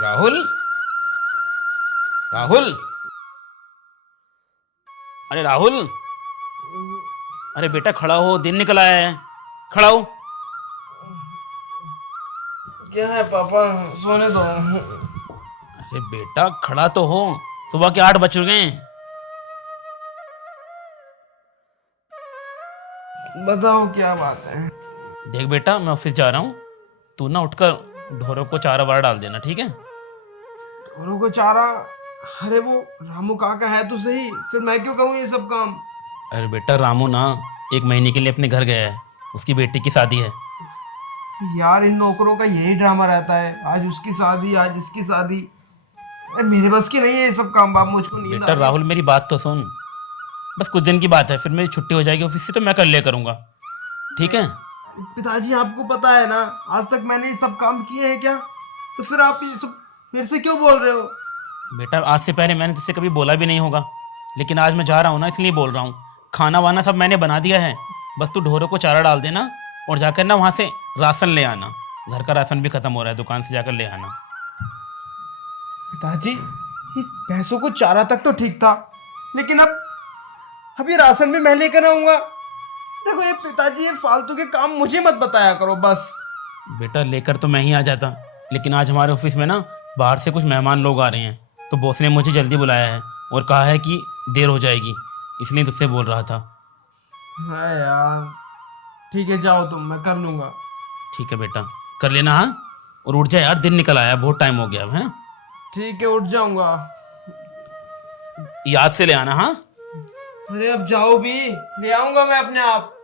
राहुल। राहुल। अरे राहुल। अरे बेटा खड़ा हो, दिन निकल आया है। खड़ा हो। क्या है पापा, सोने दो। अरे बेटा खड़ा तो हो। सुबह के 8 बज चुके हैं। बताओ क्या बात है। देख बेटा, मैं ऑफिस जा रहा हूँ। तू ना उठकर ढोरों को चारा वारा डाल देना, ठीक है? ढोरों को चारा? अरे वो रामू काका है तो सही, फिर मैं क्यों करूँ ये सब काम। अरे बेटा रामू ना 1 महीने के लिए अपने घर गया है। उसकी बेटी की शादी है। यार इन नौकरों का यही ड्रामा रहता है, आज उसकी शादी आज इसकी शादी। अरे मेरे बस की नहीं है ये सब काम। बाप मुझको नींद बेटा आ रही है। राहुल मेरी बात तो सुन। बस कुछ दिन की बात है, फिर मेरी छुट्टी हो जाएगी ऑफिस से, तो मैं कर लिया करूँगा। ठीक है? पिताजी आपको पता है ना, आज तक मैंने ये सब काम किए हैं क्या? तो फिर आप ये सब मेरे से क्यों बोल रहे हो? बेटा आज से पहले मैंने तुझसे कभी बोला भी नहीं होगा, लेकिन आज मैं जा रहा हूँ ना, इसलिए बोल रहा हूँ। खाना वाना सब मैंने बना दिया है। बस तू ढोरों को चारा डाल देना और जाकर ना वहाँ से राशन ले आना। घर का राशन भी खत्म हो रहा है, दुकान से जाकर ले आना। पिताजी, ये पैसों को चारा तक तो ठीक था, लेकिन अब ये राशन भी मैं लेकर आऊंगा। देखो ये पिताजी, ये फालतू के काम मुझे मत बताया करो बस। बेटा लेकर तो मैं ही आ जाता, लेकिन आज हमारे ऑफिस में ना बाहर से कुछ मेहमान लोग आ रहे हैं, तो बॉस ने मुझे जल्दी बुलाया है और कहा है कि देर हो जाएगी, इसलिए तुझसे बोल रहा था। हाँ यार, ठीक है जाओ तुम, मैं कर लूंगा। ठीक है बेटा, कर लेना हाँ। और उठ जा यार, दिन निकल आया, बहुत टाइम हो गया अब, है ना? ठीक है उठ जाऊंगा। याद से ले आना हाँ। अरे अब जाओ भी, ले आऊंगा मैं अपने आप।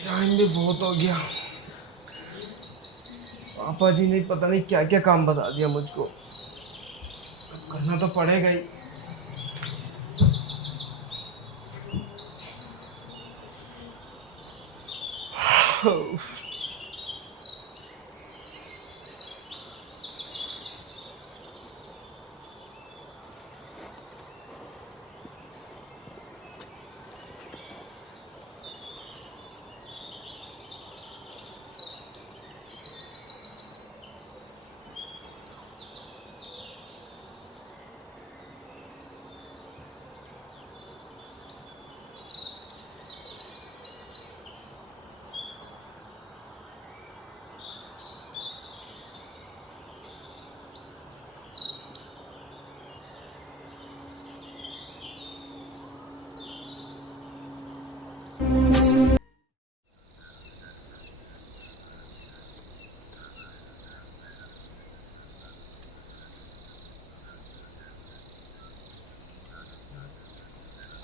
टाइम भी बहुत हो गया। पापा जी ने पता नहीं क्या क्या काम बता दिया मुझको, करना तो पड़ेगा ही।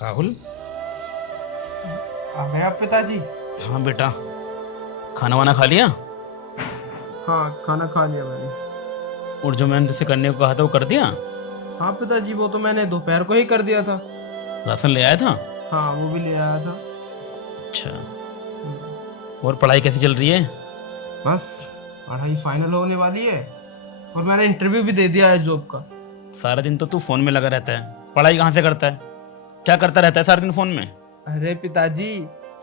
राहुल। आ गए आप पिताजी? हाँ बेटा, खाना वाना खा लिया? हाँ खाना खा लिया मैंने। और जो मैंने तुझसे करने को कहा था वो कर दिया? हाँ पिताजी, वो तो मैंने दोपहर को ही कर दिया था। राशन ले आया था? हाँ वो भी ले आया था। अच्छा। और पढ़ाई कैसी चल रही है? बस पढ़ाई फाइनल होने वाली है, और मैंने इंटरव्यू भी दे दिया है जॉब का। सारा दिन तो तू फोन में लगा रहता है, पढ़ाई कहाँ से करता है? क्या करता रहता है सारा दिन फोन में? अरे पिताजी,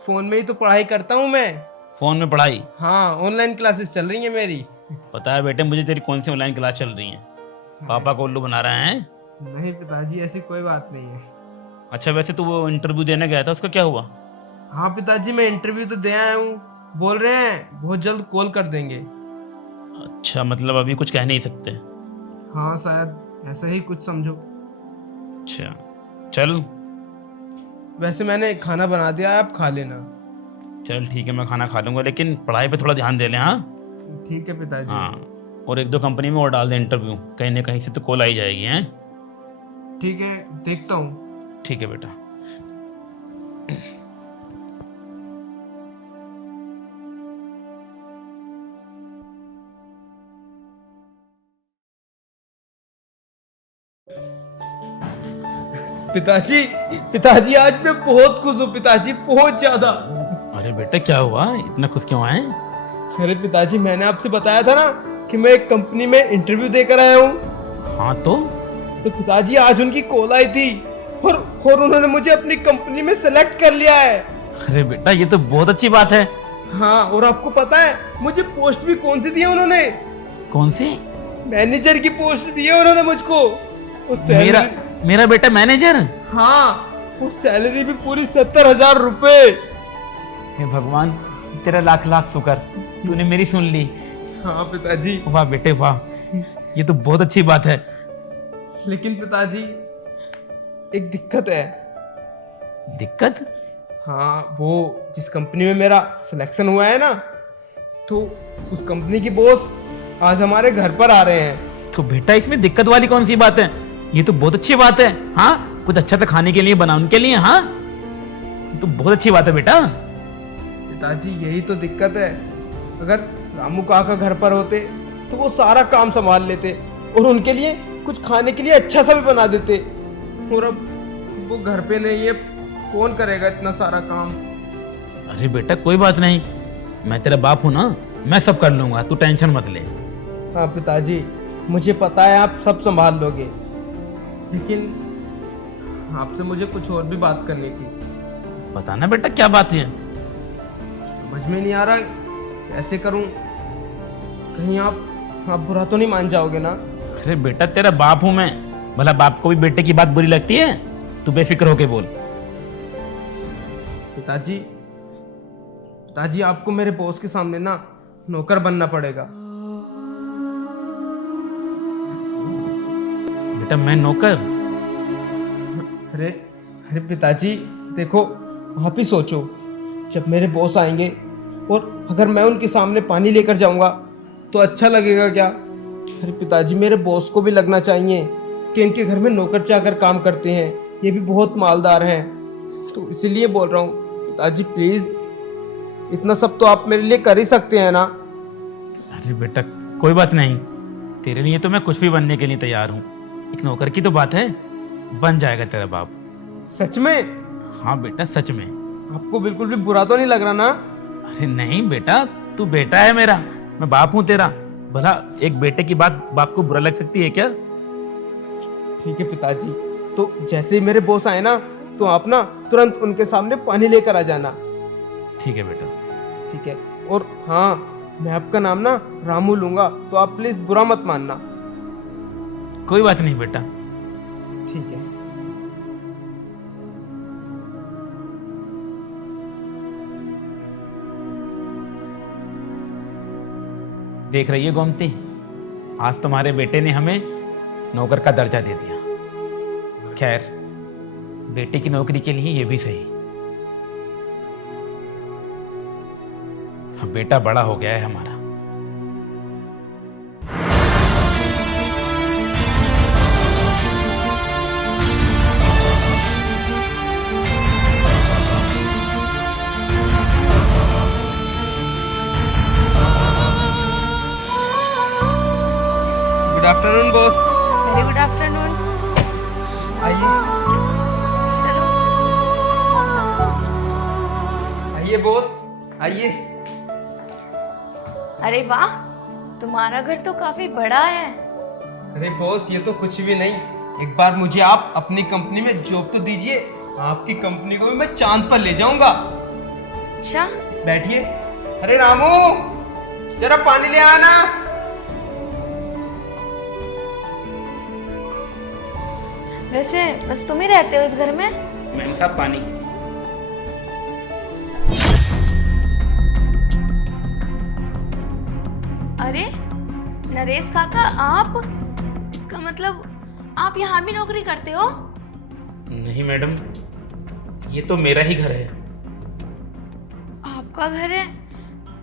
फोन में ही तो पढ़ाई करता हूँ मैं। फोन में पढ़ाई? हाँ ऑनलाइन क्लासेस चल रही है मेरी। पता है बेटे मुझे तेरी कौन सी ऑनलाइन क्लास चल रही है। पापा को उल्लू बना रहे हैं? नहीं पिताजी, ऐसी कोई बात नहीं है। अच्छा वैसे तू वो इंटरव्यू देने गया था, उसका क्या हुआ? हाँ पिताजी, मैं इंटरव्यू तो दे आया हूँ। बोल रहे हैं बहुत जल्द कॉल कर देंगे। अच्छा मतलब अभी कुछ कह नहीं सकते? हाँ शायद ऐसा ही कुछ समझो। अच्छा चल। वैसे मैंने खाना बना दिया है, आप खा लेना। चल ठीक है, मैं खाना खा लूंगा, लेकिन पढ़ाई पे थोड़ा ध्यान दे ले हाँ। ठीक है पिताजी। हाँ, और 1-2 कंपनी में और डाल दे इंटरव्यू, कहीं ना कहीं से तो कॉल आई जाएगी हैं। ठीक है, देखता हूँ। ठीक है बेटा। पिताजी, पिताजी आज मैं बहुत खुश हूँ पिताजी, बहुत ज्यादा। अरे बेटा क्या हुआ, इतना खुश क्यों आए? अरे पिताजी, मैंने आपसे बताया था ना कि मैं एक कंपनी में इंटरव्यू देकर आया हूँ। हाँ तो पिताजी आज उनकी कॉल आई थी और उन्होंने मुझे अपनी कंपनी में सेलेक्ट कर लिया है। अरे बेटा ये तो बहुत अच्छी बात है। हाँ, और आपको पता है मुझे पोस्ट भी कौन सी दी है उन्होंने? कौन सी? मैनेजर की पोस्ट दी है उन्होंने मुझको। मेरा बेटा मैनेजर? हाँ, और सैलरी भी पूरी 70,000 रुपए। हे भगवान, तेरा लाख लाख शुक्र, तूने मेरी सुन ली। हाँ पिताजी। वाह बेटे वाह, ये तो बहुत अच्छी बात है। लेकिन पिताजी एक दिक्कत है। दिक्कत? हाँ, वो जिस कंपनी में मेरा सिलेक्शन हुआ है ना, तो उस कंपनी की बॉस आज हमारे घर पर आ रहे हैं। तो बेटा इसमें दिक्कत वाली कौन सी बात है? ये तो बहुत अच्छी बात है। हाँ, कुछ अच्छा सा खाने के लिए बना उनके लिए। हाँ, तो बहुत अच्छी बात है बेटा। पिताजी यही तो दिक्कत है, अगर रामू काका घर पर होते तो वो सारा काम संभाल लेते और उनके लिए कुछ खाने के लिए अच्छा सा भी बना देते। और अब वो घर पे नहीं है, कौन करेगा इतना सारा काम? अरे बेटा कोई बात नहीं, मैं तेरा बाप हूं ना, मैं सब कर लूंगा, तू टेंशन मत ले। हाँ पिताजी, मुझे पता है आप सब संभाल लोगे, लेकिन आपसे मुझे कुछ और भी बात करनी थी। बताना बेटा क्या बात है? समझ में नहीं आ रहा कैसे करूं, कहीं आप बुरा तो नहीं मान जाओगे ना? अरे बेटा तेरा बाप हूं मैं, भला बाप को भी बेटे की बात बुरी लगती है? तू बेफिक्र होके बोल। पिताजी, पिताजी आपको मेरे बॉस के सामने ना नौकर बनना पड़ेगा। बेटा मैं नौकर? अरे अरे पिताजी देखो, आप ही सोचो, जब मेरे बॉस आएंगे और अगर मैं उनके सामने पानी लेकर जाऊंगा तो अच्छा लगेगा क्या? अरे पिताजी, मेरे बॉस को भी लगना चाहिए कि इनके घर में नौकर चाकर काम करते हैं, ये भी बहुत मालदार हैं। तो इसीलिए बोल रहा हूँ पिताजी, प्लीज इतना सब तो आप मेरे लिए कर ही सकते हैं ना? अरे बेटा कोई बात नहीं, तेरे लिए तो मैं कुछ भी बनने के लिए तैयार हूँ। एक नौकर की तो बात है, बन जाएगा तेरा बाप। सच में? हाँ बेटा सच में। आपको बिल्कुल भी बुरा तो नहीं लग रहा ना? अरे नहीं बेटा, तू बेटा है मेरा, मैं बाप हूँ तेरा। भला एक बेटे की बात बाप को बुरा लग सकती है क्या? ठीक है पिताजी, तो जैसे ही मेरे बॉस आए ना, तो आप ना तुरंत उनके सामने पानी लेकर आ जाना। ठीक है बेटा। ठीक है, और हाँ, मैं आपका नाम ना रामू लूंगा, तो आप प्लीज बुरा मत मानना। कोई बात नहीं बेटा। ठीक है। देख रही है गोमती, आज तुम्हारे बेटे ने हमें नौकर का दर्जा दे दिया। खैर, बेटे की नौकरी के लिए ये भी सही। अब बेटा बड़ा हो गया है हमारा। Good afternoon boss. Very good afternoon. आइए चलो। आइए बॉस, आइए। अरे वाह, तुम्हारा घर तो काफी बड़ा है। अरे बॉस, ये तो कुछ भी नहीं, एक बार मुझे आप अपनी कंपनी में जॉब तो दीजिए, आपकी कंपनी को भी मैं चांद पर ले जाऊंगा। अच्छा, बैठिए। अरे रामू, जरा पानी ले आना। वैसे बस तुम ही रहते हो इस घर में? मैम साहब पानी। अरे नरेश काका, आप? इसका मतलब आप यहाँ भी नौकरी करते हो? नहीं मैडम, ये तो मेरा ही घर है। आपका घर है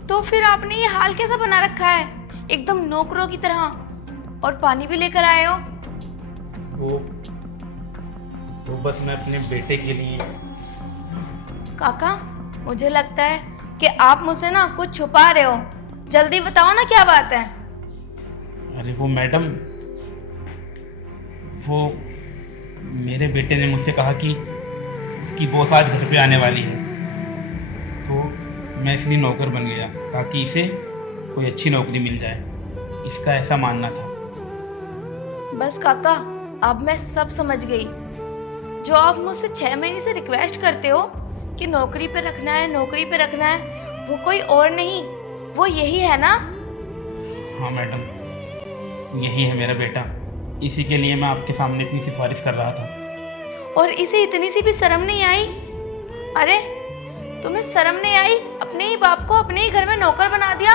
तो फिर आपने ये हाल कैसा बना रखा है, एकदम नौकरों की तरह? और पानी भी लेकर आए हो? वो बस मैं अपने बेटे के लिए। काका, मुझे लगता है कि आप मुझसे ना कुछ छुपा रहे हो। जल्दी बताओ ना क्या बात है। अरे वो मैडम, वो मेरे बेटे ने मुझसे कहा कि उसकी बॉस आज घर पे आने वाली है, तो मैं इसलिए नौकर बन गया ताकि इसे कोई अच्छी नौकरी मिल जाए, इसका ऐसा मानना था। बस काका, अब मैं सब समझ गई। जो आप मुझसे 6 महीने से रिक्वेस्ट करते हो कि नौकरी पे रखना है, नौकरी पे रखना है, वो कोई और नहीं, वो यही है ना? हाँ मैडम, यही है मेरा बेटा, इसी के लिए मैं आपके सामने इतनी सिफारिश कर रहा था। और इसे इतनी सी भी शर्म नहीं आई? अरे तुम्हें शर्म नहीं आई? अपने ही बाप को अपने ही घर में नौकर बना दिया,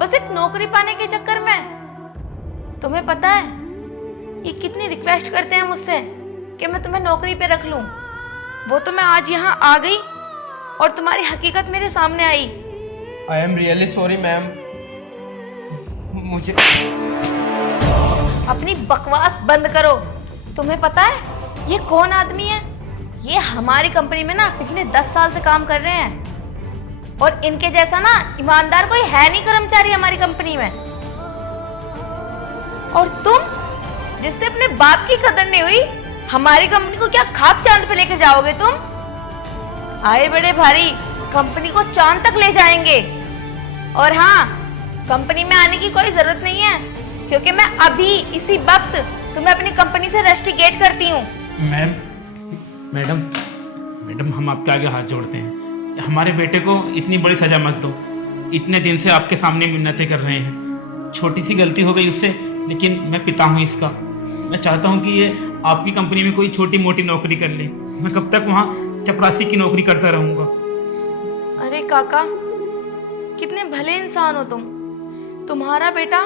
बस एक नौकरी पाने के चक्कर में। तुम्हें पता है ये कितनी रिक्वेस्ट करते हैं मुझसे कि मैं तुम्हें नौकरी पे रख लूं, वो तो मैं आज यहाँ आ गई और तुम्हारी हकीकत मेरे सामने आई। I am really sorry ma'am, मुझे अपनी बकवास बंद करो। तुम्हें पता है ये कौन आदमी है? ये हमारी कंपनी में ना पिछले 10 साल से काम कर रहे हैं, और इनके जैसा ना ईमानदार कोई है नहीं कर्मचारी हमारी कंपनी में। और तुम जिससे अपने बाप की कदर नहीं हुई, हमारी कंपनी को क्या खाक चांद पे लेकर जाओगे तुम? आए बड़े भारी, कंपनी को चांद तक ले जाएंगे। और हाँ, कंपनी में आने की कोई जरूरत नहीं है, क्योंकि मैं अभी इसी वक्त तुम्हें अपनी कंपनी से रस्टिकेट करती हूँ। मैडम हम आपके आगे हाथ जोड़ते हैं, हमारे बेटे को इतनी बड़ी सजा मत दो। इतने दिन से आपके सामने मिन्नतें कर रहे हैं, छोटी सी गलती हो गई उससे, लेकिन मैं पिता हूँ इसका। मैं चाहता हूँ कि ये आपकी कंपनी में कोई छोटी मोटी नौकरी कर ले, मैं कब तक वहाँ चपरासी की नौकरी करता रहूँगा। अरे काका, कितने भले इंसान हो तुम। तुम्हारा बेटा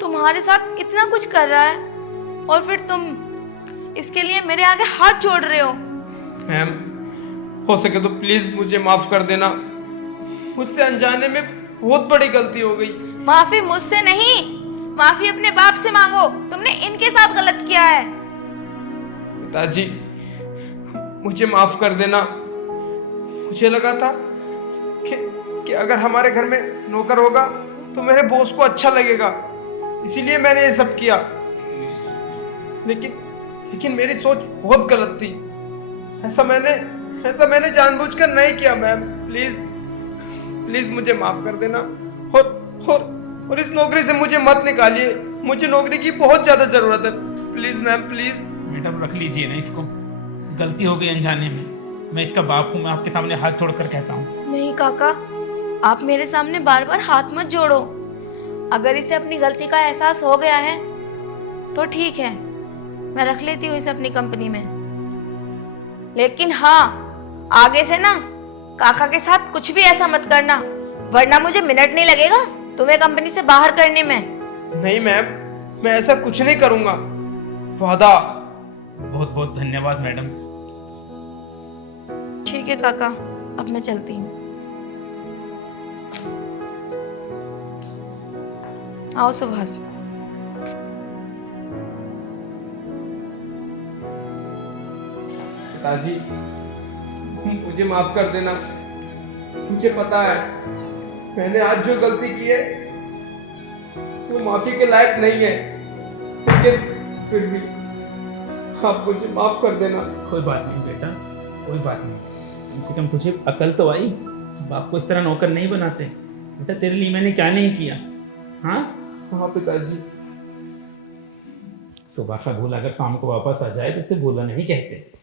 तुम्हारे साथ इतना कुछ कर रहा है और फिर तुम इसके लिए मेरे आगे हाथ जोड़ रहे हो। मैम, हो सके तो प्लीज मुझे माफ कर देना, मुझसे अनजाने में बहुत बड़ी गलती हो गई। माफी मुझसे नहीं, माफी अपने बाप से मांगो, तुमने इनके साथ गलत किया है। पिताजी, मुझे माफ कर देना। मुझे लगा था कि अगर हमारे घर में नौकर होगा तो मेरे बॉस को अच्छा लगेगा, इसीलिए मैंने ये सब किया। लेकिन मेरी सोच बहुत गलत थी। ऐसा मैंने जानबूझकर नहीं किया मैम। प्लीज मुझे माफ कर देना, और इस नौकरी से मुझे मत निकालिए, मुझे नौकरी की बहुत ज्यादा जरूरत है। Please ma'am, please. मैडम रख लीजिए ना इसको, गलती हो गई अनजाने में। मैं इसका बाप हूँ, मैं आपके सामने हाथ जोड़कर कहता हूँ। नहीं काका, आप मेरे सामने बार बार हाथ मत जोड़ो। अगर इसे अपनी गलती का एहसास हो गया है तो ठीक है, मैं रख लेती हूँ इसे अपनी कंपनी में। लेकिन हाँ, आगे से ना काका के साथ कुछ भी ऐसा मत करना, वरना मुझे मिनट नहीं लगेगा तुम्हें कंपनी से बाहर करने में। नहीं मैम, मैं ऐसा कुछ नहीं करूंगा, वादा। बहुत बहुत धन्यवाद मैडम। ठीक है काका, अब मैं चलती हूँ। आओ सुभाष। पिताजी, मुझे माफ कर देना। मुझे पता है मैंने आज जो गलती की है वो माफी के लायक नहीं है, लेकिन फिर भी आप मुझे माफ कर देना। कोई बात नहीं बेटा, कोई बात नहीं। कम से कम तुझे अकल तो आई कि बाप को इस तरह नौकर नहीं बनाते। बेटा तेरे लिए मैंने क्या नहीं किया। हाँ पिताजी। सुबह का भूल अगर शाम को वापस आ जाए तो इसे भूला नहीं कहते।